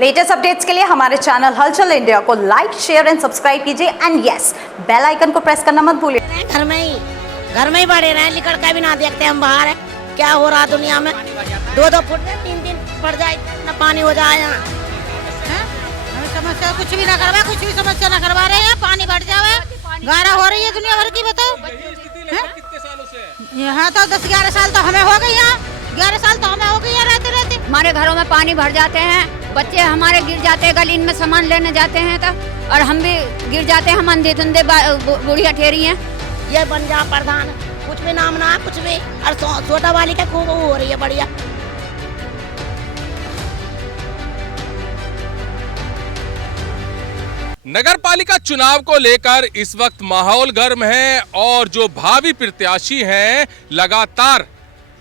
Latest updates के लिए हमारे चैनल हलचल इंडिया को लाइक, शेयर एंड सब्सक्राइब कीजिए एंड यस, बेल आइकन को प्रेस करना मत भूलिए। घर में ही बड़े रहे, निकल कर भी ना देखते हम बाहर है क्या हो रहा दुनिया में। 2-2 फुट में 3-3 पड़ जाए ना पानी हो जाए यहाँ। हमें समस्या कुछ भी ना करवा, कुछ भी समस्या ना करवा रहे हैं, पानी बढ़ जावे, गारा हो रही है दुनिया भर की। बताओ यहाँ तो 10-11 साल तो हमें हो गई, यहाँ 11 साल तो हमें हो गई रहते रहते। हमारे घरों में पानी भर जाते हैं, बच्चे हमारे गिर जाते हैं, गली में सामान लेने जाते हैं तो, और हम भी गिर जाते हैं। हम अंधे धुंधे बूढ़िया ठेरी हैं। ये बन जा प्रधान, कुछ भी नाम ना कुछ भी, और छोटा वाली का खूब हो रही है बढ़िया। नगर पालिका चुनाव को लेकर इस वक्त माहौल गर्म है और जो भावी प्रत्याशी हैं लगातार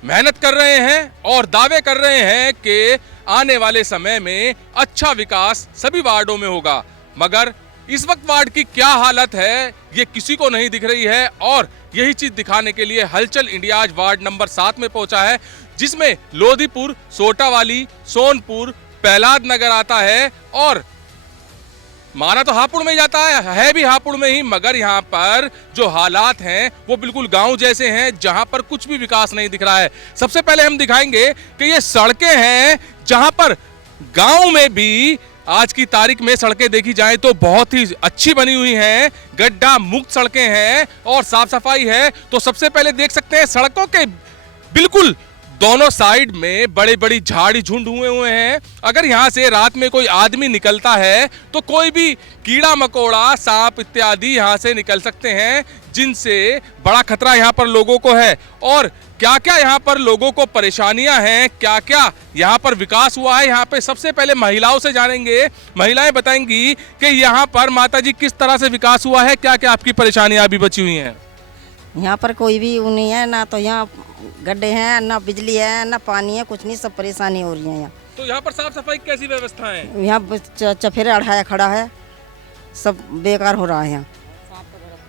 मेहनत कर रहे हैं और दावे कर रहे हैं कि आने वाले समय में अच्छा विकास सभी वार्डों में होगा। मगर इस वक्त वार्ड की क्या हालत है ये किसी को नहीं दिख रही है और यही चीज दिखाने के लिए हलचल इंडिया आज वार्ड नंबर 7 में पहुंचा है, जिसमें लोधीपुर, सोटावाली, सोनपुर, प्रहलाद नगर आता है और माना तो हापुड़ में जाता है भी हापुड़ में ही, मगर यहाँ पर जो हालात हैं वो बिल्कुल गांव जैसे हैं जहां पर कुछ भी विकास नहीं दिख रहा है। सबसे पहले हम दिखाएंगे कि ये सड़कें हैं जहां पर गांव में भी आज की तारीख में सड़कें देखी जाए तो बहुत ही अच्छी बनी हुई हैं, गड्ढा मुक्त सड़कें हैं और साफ सफाई है। तो सबसे पहले देख सकते हैं सड़कों के बिल्कुल दोनों साइड में बड़े बड़ी झाड़ी झुंड हुए हैं। अगर यहाँ से रात में कोई आदमी निकलता है तो कोई भी कीड़ा मकोड़ा, सांप इत्यादि यहाँ से निकल सकते हैं, जिनसे बड़ा खतरा यहाँ पर लोगों को है। और क्या क्या यहाँ पर लोगों को परेशानियां हैं, क्या क्या यहाँ पर विकास हुआ है, यहाँ पे सबसे पहले महिलाओं से जानेंगे। महिलाएं बताएंगी कि यहाँ पर माताजी किस तरह से विकास हुआ है, क्या क्या आपकी परेशानियां अभी बची हुई हैं। यहाँ पर कोई भी वो नहीं है, ना तो यहाँ गड्ढे हैं, ना बिजली है, ना पानी है, कुछ नहीं, सब परेशानी हो रही है यहाँ। तो यहाँ पर साफ सफाई कैसी व्यवस्था है? यहाँ चफेरे अढ़ाया खड़ा है, सब बेकार हो रहा है यहाँ।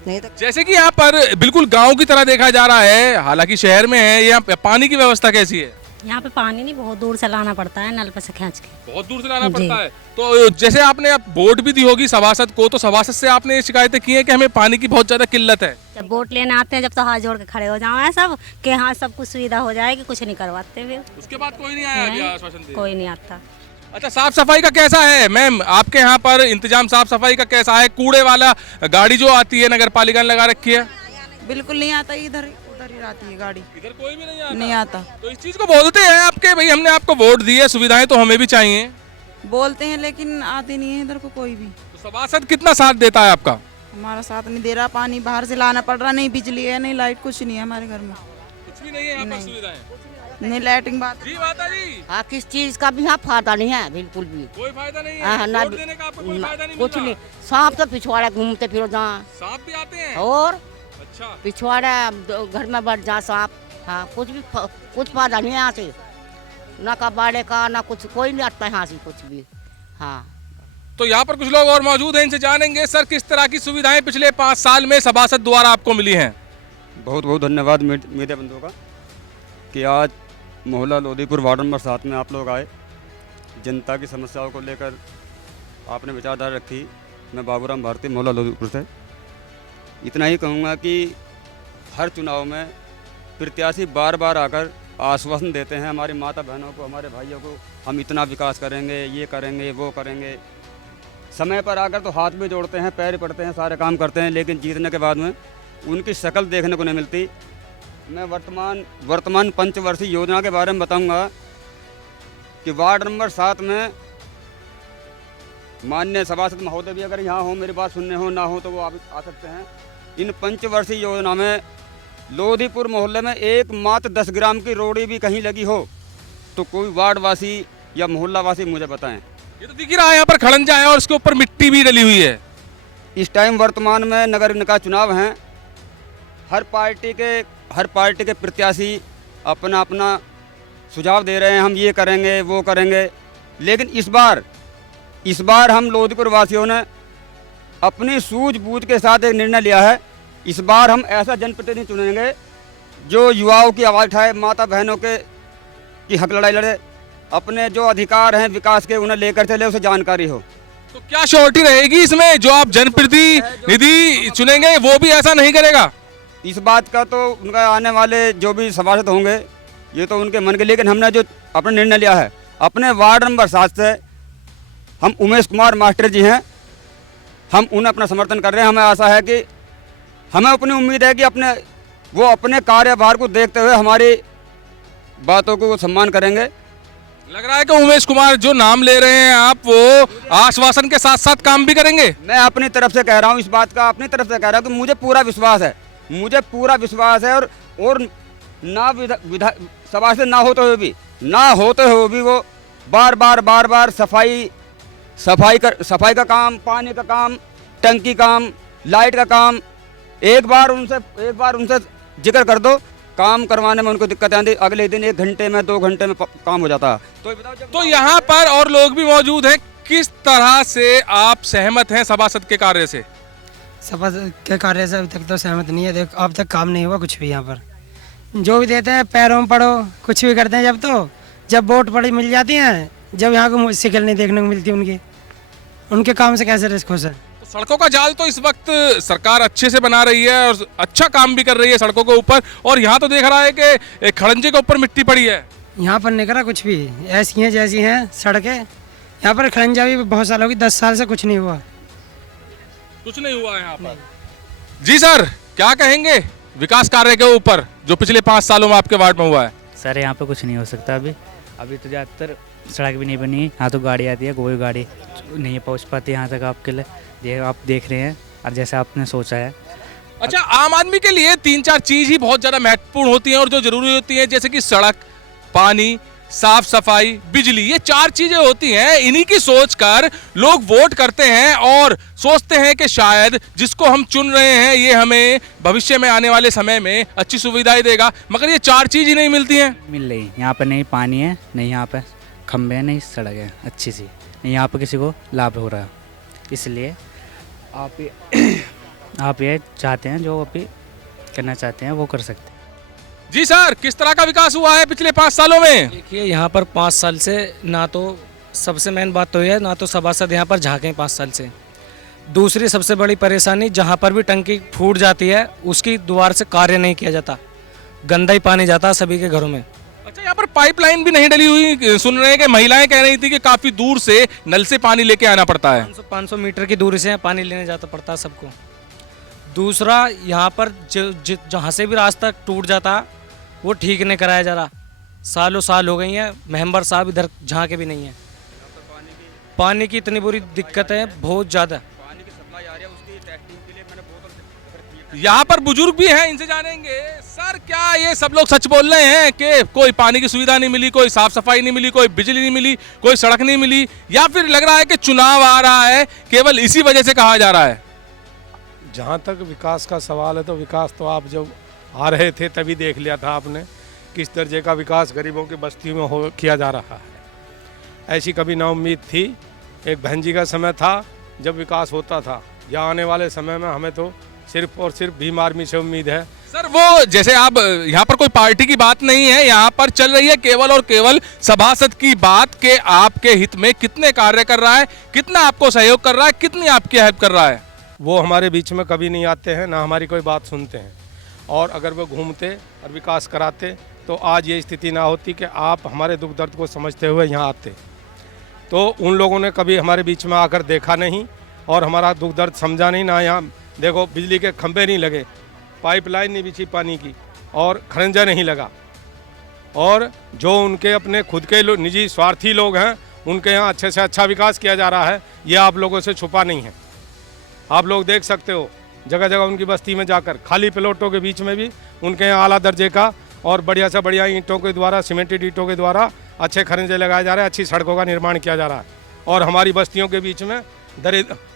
नहीं तो जैसे कि यहाँ पर बिल्कुल गांव की तरह देखा जा रहा है, हालांकि शहर में है, यहाँ पानी की व्यवस्था कैसी है? यहाँ पे पानी नहीं, बहुत दूर से लाना पड़ता है, नल पे से खींच के। बहुत दूर से लाना पड़ता है। तो जैसे आपने अब वोट भी दी होगी सभासद को, तो सभासद से आपने ये शिकायतें की हैं कि हमें पानी की बहुत ज्यादा किल्लत है? जब वोट लेने आते हैं जब तो हाथ जोड़ के खड़े हो जाओ सब कि हाँ सब कुछ सुविधा हो जाएगी, कुछ नहीं करवाते फिर। उसके बाद कोई नहीं आया अभी आश्वासन देने? कोई नहीं आता। अच्छा, साफ सफाई का कैसा है मैम? आपके यहाँ पर इंतजाम साफ सफाई का कैसा है? कूड़े वाला गाड़ी जो आती है नगर पालिका ने लगा रखी है? बिल्कुल नहीं आता, इधर उधर ही आती है गाड़ी, इधर कोई भी नहीं आता। तो इस चीज को बोलते हैं आपके भाई हमने आपको वोट दी है, सुविधाएं तो हमें भी चाहिए, बोलते हैं लेकिन आते नहीं है इधर को कोई भी। तो सभासद कितना साथ देता है आपका? हमारा साथ नहीं दे रहा, पानी बाहर से लाना पड़ रहा, नहीं बिजली है, नहीं लाइट, कुछ नहीं है हमारे घर में, कुछ भी नहीं है यहाँ पर सुविधाएं? नहीं लाइटिंग बात। जी माता जी, हाँ, किस चीज का भी यहाँ फायदा नहीं है, बिल्कुल भी कोई फायदा नहीं हाँ, है? ना वोट देने का आपको कोई फायदा नहीं कुछ मिलता? नहीं। सांप तो पिछवाड़ा घूमते फिरो जहाँ, सांप भी आते हैं? और अच्छा, पिछवाड़ा घर में बढ़ जा सांप। हाँ, कुछ फायदा नहीं है यहाँ से, ना कबाड़े का ना कुछ, कोई नहीं आता यहाँ से कुछ भी। हाँ, तो यहाँ पर कुछ लोग और मौजूद हैं, इनसे जानेंगे सर किस तरह की सुविधाएं पिछले 5 साल में सभासद द्वारा आपको मिली हैं। बहुत बहुत धन्यवाद मीडिया बंधुओं का कि आज मोहल्ला लोधीपुर वार्ड नंबर 7 में आप लोग आए, जनता की समस्याओं को लेकर आपने विचारधारा रखी। मैं बाबूराम भारती मोहल्ला लोधीपुर से इतना ही कहूँगा कि हर चुनाव में प्रत्याशी बार बार आकर आश्वासन देते हैं हमारी माता बहनों को, हमारे भाइयों को, हम इतना विकास करेंगे, ये करेंगे, वो करेंगे। समय पर आकर तो हाथ भी जोड़ते हैं, पैर पड़ते हैं, सारे काम करते हैं, लेकिन जीतने के बाद में उनकी शक्ल देखने को नहीं मिलती। मैं वर्तमान पंचवर्षीय योजना के बारे में बताऊंगा कि वार्ड नंबर 7 में माननीय सभासद महोदय भी अगर यहाँ हो, मेरी बात सुनने हो ना हो तो वो आ सकते हैं। इन पंचवर्षीय योजना में लोधीपुर मोहल्ले में एकमात्र 10 ग्राम की रोड़ी भी कहीं लगी हो तो कोई वार्ड वासी या मोहल्ला वासी मुझे बताएं। ये तो दिख ही रहा है यहाँ पर खड़ंजा है और उसके ऊपर मिट्टी भी डली हुई है। इस टाइम वर्तमान में नगर निकाय चुनाव हैं, हर पार्टी के प्रत्याशी अपना अपना सुझाव दे रहे हैं, हम ये करेंगे वो करेंगे। लेकिन इस बार हम लोधीपुर वासियों ने अपनी सूझबूझ के साथ एक निर्णय लिया है। इस बार हम ऐसा जनप्रतिनिधि चुनेंगे जो युवाओं की आवाज़ उठाए, माता बहनों के की हक लड़ाई लड़े, अपने जो अधिकार हैं विकास के उन्हें लेकर चले, उसे जानकारी हो। तो क्या श्योरिटी रहेगी इसमें, जो आप जनप्रतिनिधि चुनेंगे वो भी ऐसा नहीं करेगा? इस बात का तो उनका आने वाले जो भी सभासद होंगे ये तो उनके मन के, लेकिन हमने जो अपना निर्णय लिया है अपने वार्ड नंबर 7 से, हम उमेश कुमार मास्टर जी हैं, हम उन्हें अपना समर्थन कर रहे हैं। हमें आशा है कि हमें अपनी उम्मीद है कि वो अपने कार्यभार को देखते हुए हमारी बातों को सम्मान करेंगे। लग रहा है कि उमेश कुमार जो नाम ले रहे हैं आप, वो आश्वासन के साथ साथ काम भी करेंगे। मैं अपनी तरफ से कह रहा हूँ, इस बात का अपनी तरफ से कह रहा हूँ कि मुझे पूरा विश्वास है, मुझे पूरा विश्वास है। और ना सभा से ना होते हुए भी वो बार बार सफाई का काम, पानी का काम, टंकी काम, लाइट का काम, एक बार उनसे जिक्र कर दो, काम करवाने में उनको दिक्कत आती, अगले दिन 1 घंटे में 2 घंटे में काम हो जाता है। तो यहाँ पर और लोग भी मौजूद हैं, किस तरह से आप सहमत हैं सभासद के कार्य से? सभा के कार्य से अभी तक तो सहमत नहीं है। देख अब तक काम नहीं हुआ कुछ भी। यहाँ पर जो भी देते हैं पैरों में पड़ो, कुछ भी करते हैं। जब वोट पड़ी मिल जाती हैं, जब यहाँ को शिकल नहीं देखने को मिलती उनके काम से कैसे रिस्क हो सर। तो सड़कों का जाल तो इस वक्त सरकार अच्छे से बना रही है और अच्छा काम भी कर रही है सड़कों के ऊपर, और यहाँ तो देख रहा है कि खड़ंजे के ऊपर मिट्टी पड़ी है। यहाँ पर नहीं करा कुछ भी, ऐसी हैं जैसी हैं सड़कें। यहाँ पर खड़ंजा भी बहुत साल होगी, 10 साल से कुछ नहीं हुआ यहाँ पर। जी सर, क्या कहेंगे विकास कार्य के ऊपर जो पिछले 5 सालों में आपके वार्ड में हुआ है? सर यहाँ पे कुछ नहीं हो सकता अभी तो ज़्यादातर सड़क भी नहीं बनी है। यहाँ तो गाड़ी आती है, कोई गाड़ी नहीं पहुँच पाती यहाँ तक आपके लिए, आप देख रहे हैं और जैसे आपने सोचा है। अच्छा, आम आदमी के लिए 3-4 चीज ही बहुत ज्यादा महत्वपूर्ण होती हैं और जो जरूरी होती है, जैसे कि सड़क, पानी, साफ सफाई, बिजली, ये 4 चीजें होती हैं। इन्हीं की सोचकर लोग वोट करते हैं और सोचते हैं कि शायद जिसको हम चुन रहे हैं ये हमें भविष्य में आने वाले समय में अच्छी सुविधाएं देगा, मगर ये 4 चीज ही नहीं मिलती हैं। मिल रही यहाँ पर, नहीं पानी है, नहीं यहाँ पर खम्भे हैं, नहीं सड़क है अच्छी सी, नहीं यहाँ पर किसी को लाभ हो रहा है। इसलिए आप ये चाहते हैं, जो अभी करना चाहते हैं वो कर सकते हैं। जी सर, किस तरह का विकास हुआ है पिछले 5 सालों में? देखिए यहाँ पर 5 साल से ना तो सबसे मेन बात तो है ना तो सभासद यहाँ पर झांके 5 साल से। दूसरी सबसे बड़ी परेशानी, जहाँ पर भी टंकी फूट जाती है उसकी दोबारा से कार्य नहीं किया जाता, गंदा ही पानी जाता है सभी के घरों में। अच्छा, यहाँ पर पाइपलाइन भी नहीं डली हुई, सुन रहे हैं कि महिलाएं कह रही थी कि काफी दूर से नल से पानी लेके आना पड़ता है। 500 मीटर की दूरी से पानी लेने जाता पड़ता है सबको। दूसरा, यहाँ पर जहाँ से भी रास्ता टूट जाता वो ठीक नहीं कराया जा रहा। सालों साल हो गई हैं, मेंबर साहब इधर झांके भी नहीं है। पानी की इतनी बुरी दिक्कत है, बहुत ज़्यादा। यहाँ पर बुजुर्ग भी हैं, इनसे जानेंगे। सर, क्या ये सब लोग सच बोल रहे हैं कि कोई पानी की सुविधा नहीं मिली, कोई साफ सफाई नहीं मिली, कोई बिजली नहीं मिली, कोई सड़क नहीं मिली, या फिर लग रहा है कि चुनाव आ रहा है केवल इसी वजह से कहा जा रहा है? जहाँ तक विकास का सवाल है तो विकास तो आप जब आ रहे थे तभी देख लिया था आपने, किस दर्जे का विकास गरीबों की बस्ती में किया जा रहा है। ऐसी कभी ना उम्मीद थी। एक बहन जी का समय था जब विकास होता था, या आने वाले समय में हमें तो सिर्फ और सिर्फ भीम आर्मी से उम्मीद है। सर, वो जैसे आप यहाँ पर कोई पार्टी की बात नहीं है, यहाँ पर चल रही है केवल और केवल सभासद की बात के आपके हित में कितने कार्य कर रहा है, कितना आपको सहयोग कर रहा है, कितनी आपकी हेल्प कर रहा है। वो हमारे बीच में कभी नहीं आते हैं, ना हमारी कोई बात सुनते हैं, और अगर वो घूमते और विकास कराते तो आज ये स्थिति ना होती कि आप हमारे दुख दर्द को समझते हुए यहाँ आते। तो उन लोगों ने कभी हमारे बीच में आकर देखा नहीं और हमारा दुख दर्द समझा नहीं। ना यहाँ देखो बिजली के खंभे नहीं लगे, पाइपलाइन नहीं बिछी पानी की, और खरंजा नहीं लगा, और जो उनके अपने खुद के निजी स्वार्थी लोग हैं उनके यहाँ अच्छे से अच्छा विकास किया जा रहा है, ये आप लोगों से छुपा नहीं है। आप लोग देख सकते हो जगह जगह उनकी बस्ती में जाकर, खाली प्लॉटों के बीच में भी उनके यहाँ आला दर्जे का और बढ़िया से बढ़िया ईंटों के द्वारा, सीमेंटेड ईंटों के द्वारा अच्छे खरंजे लगाए जा रहे हैं, अच्छी सड़कों का निर्माण किया जा रहा है। और हमारी बस्तियों के बीच में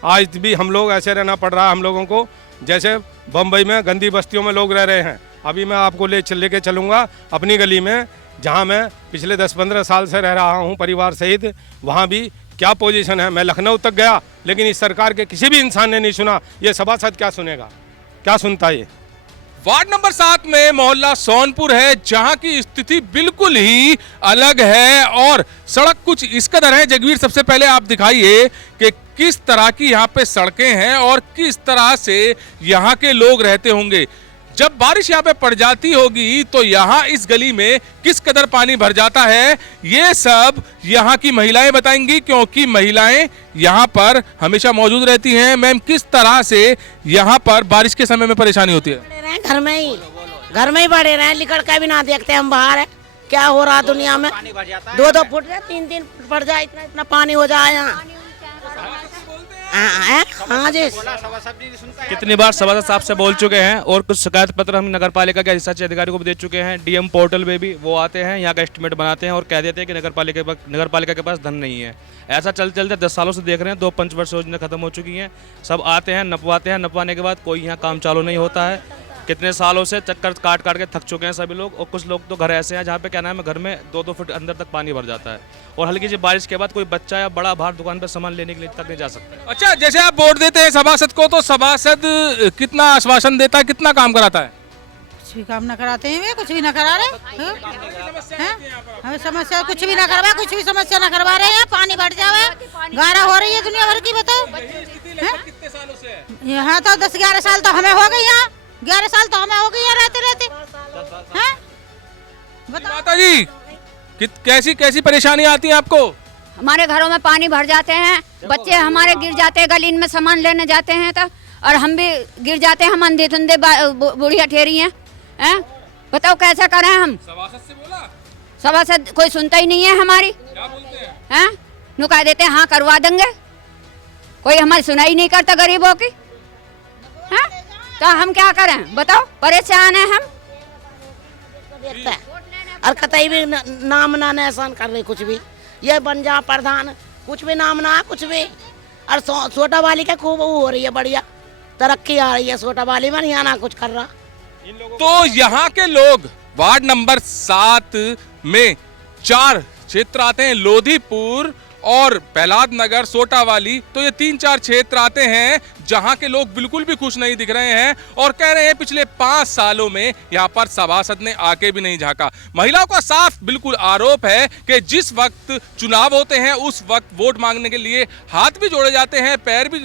आज भी हम लोग ऐसे रहना पड़ रहा है हम लोगों को जैसे बम्बई में गंदी बस्तियों में लोग रह रहे हैं। अभी मैं आपको लेके चलूँगा अपनी गली में, जहाँ मैं पिछले 10-15 साल से रह रहा हूँ परिवार सहित। वहाँ भी क्या पोजीशन है। मैं लखनऊ तक गया लेकिन इस सरकार के किसी भी इंसान ने नहीं सुना। ये सभासद क्या सुनेगा, क्या सुनता ये? वार्ड नंबर 7 में मोहल्ला सोनपुर है, जहां की स्थिति बिल्कुल ही अलग है और सड़क कुछ इस कदर है। जगवीर, सबसे पहले आप दिखाइए कि किस तरह की यहाँ पे सड़कें हैं और किस तरह से यहाँ के लोग रहते होंगे। जब बारिश यहाँ पे पड़ जाती होगी तो यहाँ इस गली में किस कदर पानी भर जाता है, ये सब यहाँ की महिलाएं बताएंगी, क्योंकि महिलाएं यहाँ पर हमेशा मौजूद रहती हैं। मैम, किस तरह से यहाँ पर बारिश के समय में परेशानी होती है? घर में ही बड़े रहे, निकल के भी ना देखते हम बाहर है क्या हो रहा दुनिया में। 2-2 फुट 3-3 फुट पड़ जाए, इतना पानी हो जाए यहाँ। हाँ जी, कितनी बार सभासद साहब से बोल चुके हैं और कुछ शिकायत पत्र हम नगर पालिका के अधिशासी अधिकारी को भी दे चुके हैं। डीएम पोर्टल पे भी वो आते हैं, यहाँ का एस्टिमेट बनाते हैं और कह देते हैं कि नगर पालिका के पास धन नहीं है। ऐसा चलते 10 सालों से देख रहे हैं। 2 पंचवर्ष योजना खत्म हो चुकी हैं, सब आते हैं, नपवाते हैं, नपवाने के बाद कोई यहाँ काम चालू नहीं होता है। कितने सालों से चक्कर काट के थक चुके हैं सभी लोग। और कुछ लोग तो घर ऐसे हैं जहाँ पे क्या नाम है, घर में 2-2 फुट अंदर तक पानी भर जाता है और हल्की सी बारिश के बाद कोई बच्चा या बड़ा बाहर दुकान पे सामान लेने के लिए तक नहीं जा सकता। अच्छा, जैसे आप वोट देते हैं सभासद को, तो सभासद कितना आश्वासन देता है, कितना काम कराता है? कुछ भी काम ना कराते हैं, वे कुछ भी ना करा रहे हैं। हमें समस्या कुछ भी ना करवा, कुछ भी समस्या ना करवा रहे हैं। पानी भर जावे, गारा हो रही है दुनिया भर की, बताओ। कितने सालों से है? यहाँ तो 10-11 साल तो हमें हो गई, यहाँ 11 साल तो हमें हो गई यहाँ रहते हैं। माता जी, कैसी कैसी परेशानी आती है आपको? हमारे घरों में पानी भर जाते हैं, बच्चे हमारे गिर जाते हैं, गली में सामान लेने जाते हैं तो, और हम भी गिर जाते हैं। हम अंधे धुंधे बुढ़िया ठेरी हैं, बताओ कैसा करें हम? सभासद से बोला? सभासद कोई सुनता ही नहीं है हमारी। क्या बोलते हैं? नुका देते हैं हाँ करवा देंगे, कोई हमारी सुनाई नहीं करता गरीबों की। तो हम क्या करें बताओ, परेशान है हम। और कतई भी नाम ना एहसान कर रहे, कुछ भी ये बन जा प्रधान, कुछ भी नाम ना, कुछ भी। और छोटा वाली का खूब वो हो रही है, बढ़िया तरक्की आ रही है छोटा वाली में, यहाँ ना कुछ कर रहा। तो यहाँ के लोग वार्ड नंबर 7 में 4 क्षेत्र आते हैं, लोधीपुर और प्रहलाद नगर, सोटावाली। तो ये 3-4 क्षेत्र आते हैं जहां के लोग बिल्कुल भी खुश नहीं दिख रहे हैं और कह रहे हैं पिछले 5 सालों में यहां पर सभासद ने आके भी नहीं झांका। महिलाओं का साफ बिल्कुल आरोप है कि जिस वक्त चुनाव होते हैं उस वक्त वोट मांगने के लिए हाथ भी जोड़े जाते हैं, पैर भी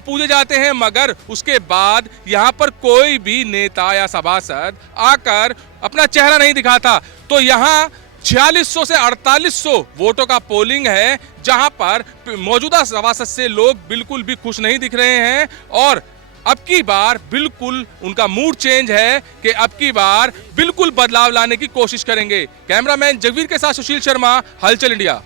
पूजे जाते हैं, मगर उसके बाद यहां पर कोई भी नेता या सभासद आकर अपना चेहरा नहीं दिखाता। तो यहाँ 4600 से 4800 वोटों का पोलिंग है, जहां पर मौजूदा सभासद से लोग बिल्कुल भी खुश नहीं दिख रहे हैं और अब की बार बिल्कुल उनका मूड चेंज है कि अब की बार बिल्कुल बदलाव लाने की कोशिश करेंगे। कैमरामैन जगवीर के साथ सुशील शर्मा, हलचल इंडिया।